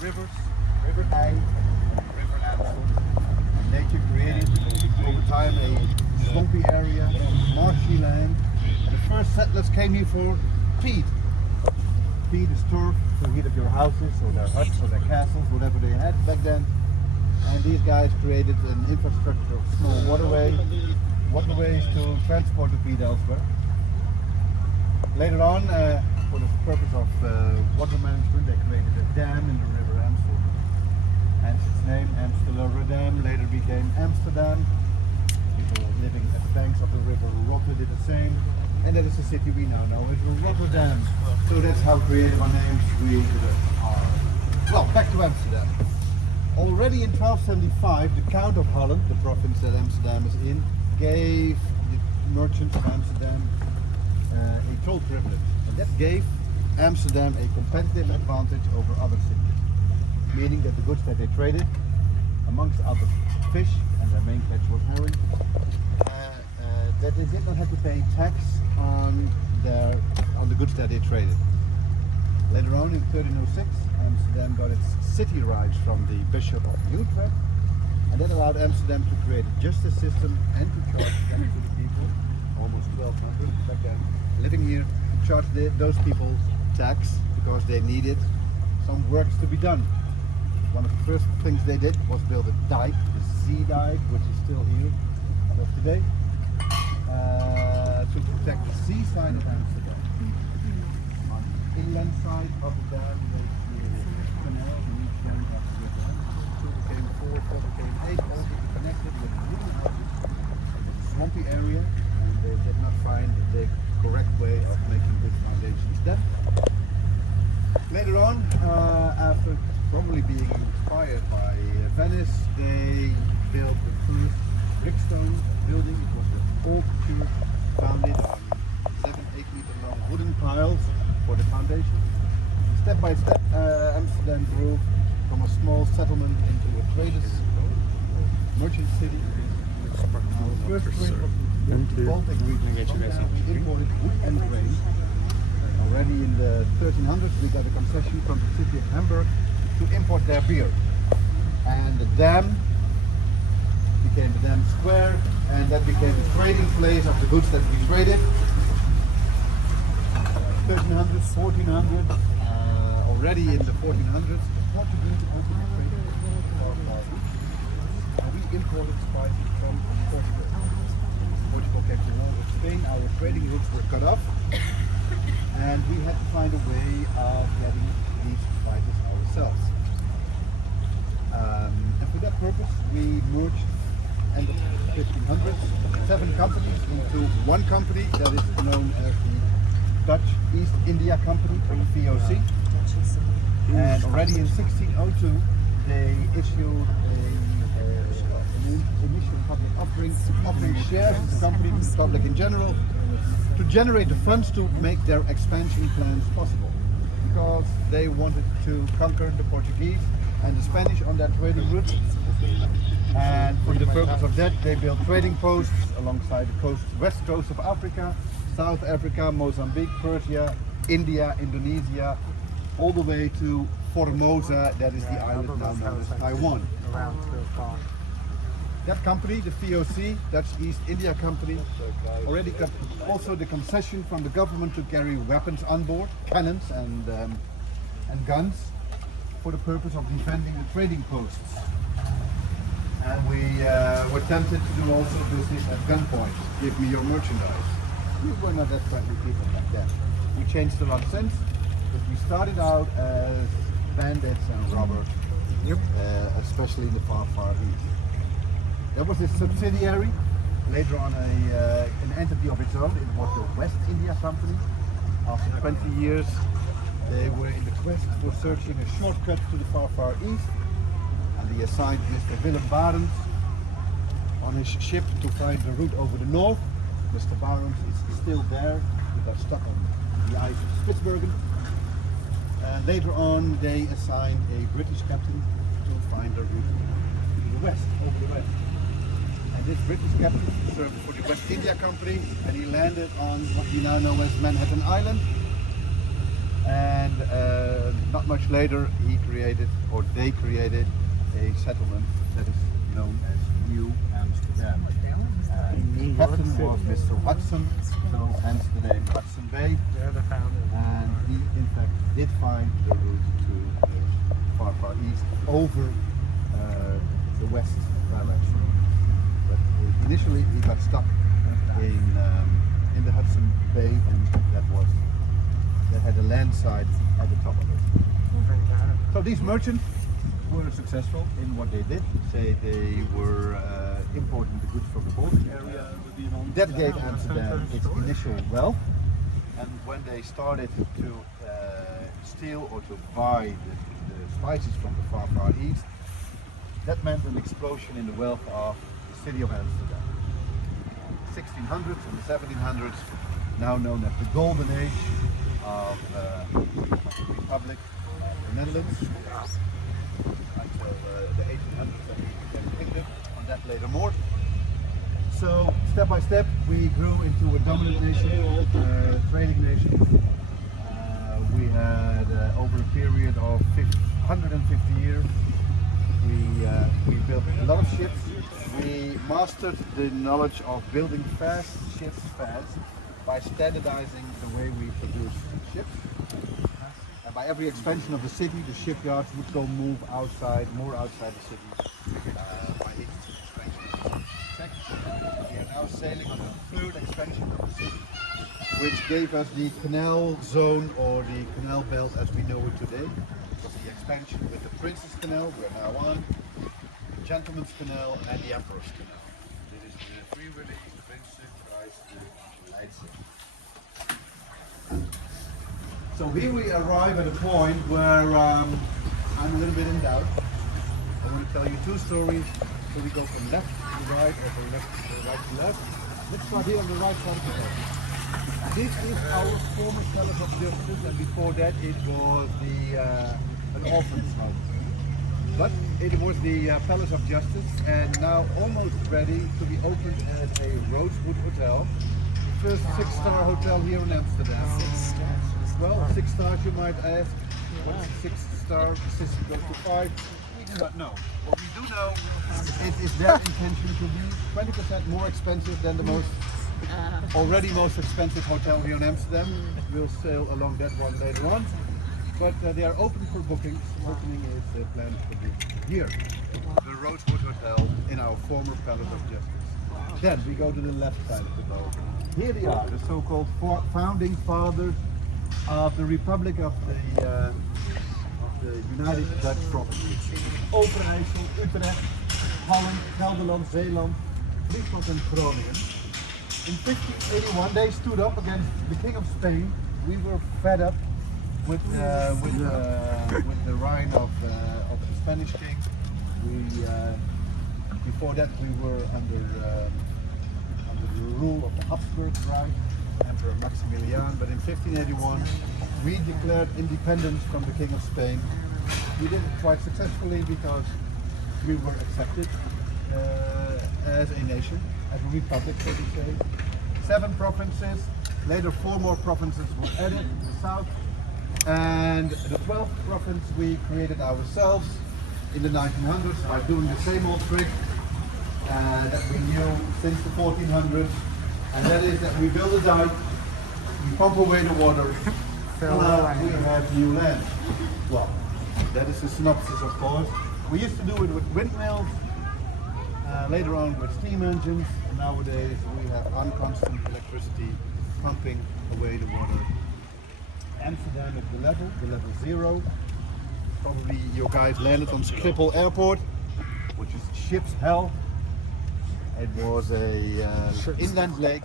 rivers, River Ij and River Amstel. And nature created over time a swampy area, marshy land. And the first settlers came here for peat. Peat is turf to heat up your houses or their huts or their castles, whatever they had back then. And these guys created an infrastructure of small waterways to transport the peat elsewhere. Later on, for the purpose of water management, they created a dam in the River Amstel. Hence its name, Amsteler Dam, later became Amsterdam. People living at the banks of the river Rotte did the same. And that is the city we now know as Rotterdam. So that's how creative our names we are. Well, back to Amsterdam. Already in 1275, the Count of Holland, the province that Amsterdam is in, gave the merchants of Amsterdam a toll privilege. And that gave Amsterdam a competitive advantage over other cities. Meaning that the goods that they traded, amongst other fish, and their main catch was herring, that they did not have to pay tax on the goods that they traded. Later on in 1306, Amsterdam got its city rights from the Bishop of Utrecht, and that allowed Amsterdam to create a justice system and to charge them to the people, almost 1200 back then, living here, to charge those people tax because they needed some works to be done. One of the first things they did was build a dike, the sea dike, which is still here as of today, to protect the seaside of Amsterdam. On the inland side of the dam, they created a canal, the each end of the river. Two became four, four became eight, all connected with wooden houses, a swampy area, and they did not find the correct way of making good foundations then. Later on, after probably being inspired by Venice, they built the first brickstone building. It was an old church founded on 7-8 meter long wooden piles for the foundation. Step by step, Amsterdam grew from a small settlement into a traders merchant city. Our first trade was the Baltic region. From there we imported wood and grain. Already in the 1300s, we got a concession from the city of Hamburg to import their beer. And the dam became the dam square, and that became the trading place of the goods that we traded. 1300s, 1400s, already in the 1400s, the Portuguese opened a trade far, far east. And we imported spices from Portugal. Portugal came to war with Spain, our trading routes were cut off, and we had to find a way of getting these spices ourselves. And for that purpose, we merged end of 1500s 7 companies into one company that is known as the Dutch East India Company, or the VOC. And already in 1602, they issued an initial public offering shares in the company to the public in general to generate the funds to make their expansion plans possible. Because they wanted to conquer the Portuguese and the Spanish on their trading routes. And for the purpose of that, they built trading posts alongside the west coast of Africa, South Africa, Mozambique, Persia, India, Indonesia, all the way to Formosa, that is the island now known as Taiwan. That company, the VOC, Dutch East India Company, already got also the concession from the government to carry weapons on board, cannons and guns, for the purpose of defending the trading posts. And we were tempted to do also business at gunpoint. Give me your merchandise. We were not that friendly people back then. We changed a lot since, but we started out as bandits and robbers, especially in the far, far east. There was a subsidiary, later on an entity of its own. It was the West India Company. After 20 years, they were in the quest for searching a shortcut to the far, far east. And they assigned Mr. Willem Barends on his ship to find the route over the north. Mr. Barends is still there. He got stuck on the ice of Spitsbergen. And later on, they assigned a British captain to find the route to the west, over the west. And this British captain served for the West India Company, and he landed on what we now know as Manhattan Island. And not much later, he created, or they created, a settlement that is known as New Amsterdam. The captain was Mr. Hudson, so hence the name Hudson Bay. They're the founders. And he, in fact, did find the route to the far, far east over the west direction. But initially, he got stuck in the Hudson Bay, and that had a landslide at the top of it. So these merchants were successful in what they did. Say they were importing the goods from the Baltic area. That gave Amsterdam its initial wealth. And when they started to steal or to buy the spices from the far, far east, that meant an explosion in the wealth of the city of Amsterdam. 1600s and the 1700s, now known as the golden age of the Republic of the Netherlands, until the 1800s when we became a kingdom. On that later more. So step by step we grew into a dominant nation, trading nation. We had over a period of 150 years, we built a lot of ships. We mastered the knowledge of building fast ships fast by standardizing the way we produce ships. And by every expansion of the city, the shipyards would go move outside, more outside the city. By each expansion. Second, we are now sailing on a third expansion of the city, which gave us the canal zone or the canal belt as we know it today. The expansion with the Prince's Canal, we're now on, the Gentleman's Canal and the Emperor's Canal. Dit is de Freewilly, Prince's, Leidse. So here we arrive at a point where I'm a little bit in doubt. I want to tell you two stories. So we go from left to right or from left to right to left. Let's start here on the right side of the road. This is our former Palace of Justice, and before that it was an orphan's house. But it was the Palace of Justice, and now almost ready to be opened as a Rosewood Hotel. First 6-star hotel here in Amsterdam. Well, 6 stars you might ask. What's 6-star? The system goes to 5. We do not know. What we do know is their intention to be 20% more expensive than the already most expensive hotel here in Amsterdam. We'll sail along that one later on. But they are open for bookings. Opening is planned for this year. The Rosewood Hotel in our former Palace of Justice. Then we go to the left side of the boat. Here they are, the so-called founding fathers of the Republic of the United Dutch Provinces. Overijssel, Utrecht, Holland, Gelderland, Zeeland, Friesland and Groningen. In 1581 they stood up against the King of Spain. We were fed up with the reign of the Spanish king. Before that we were under the rule of the Habsburg Reich, Emperor Maximilian. But in 1581 we declared independence from the King of Spain. We did it quite successfully because we were accepted as a nation, as a republic, so to say. 7 provinces, later 4 more provinces were added to the south. And the 12th province we created ourselves in the 1900s by doing the same old trick that we knew since the 1400s, and that is that we build a dike, we pump away the water, and now we have new land. Well, that is the synopsis, of course. We used to do it with windmills, later on with steam engines, and nowadays we have unconstant electricity pumping away the water. Amsterdam is the level 0. Probably your guys landed on Schiphol Airport, which is ship's hell. It was a inland lake,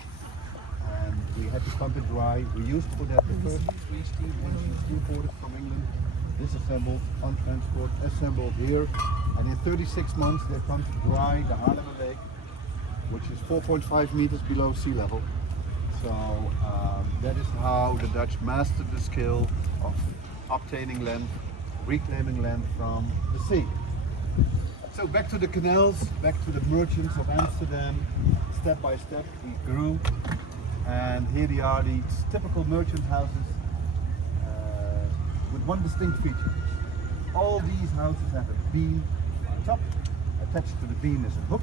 and we had to pump it dry. We used for that the first 3 steam engines imported from England, disassembled on transport, assembled here, and in 36 months they pumped dry the Haarlemmer Lake, which is 4.5 meters below sea level. So that is how the Dutch mastered the skill of obtaining land, reclaiming land from the sea. So back to the canals, back to the merchants of Amsterdam. Step by step we grew, and here they are, these typical merchant houses with one distinct feature. All these houses have a beam on top. Attached to the beam is a hook.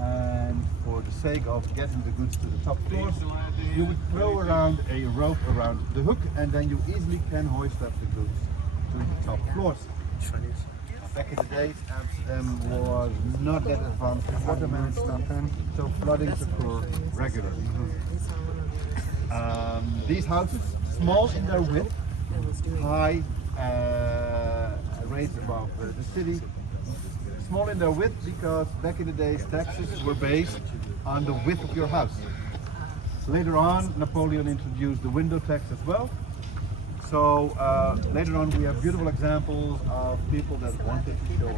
And for the sake of getting the goods to the top floors, you would throw around a rope around the hook, and then you easily can hoist up the goods to the top floors. Back in the days, Amsterdam was not that advanced with water management, so floodings occur regularly. These houses, small in their width, high, raised above the city. Small in their width because back in the days taxes were based on the width of your house. Later on, Napoleon introduced the window tax as well. So later on we have beautiful examples of people that wanted to show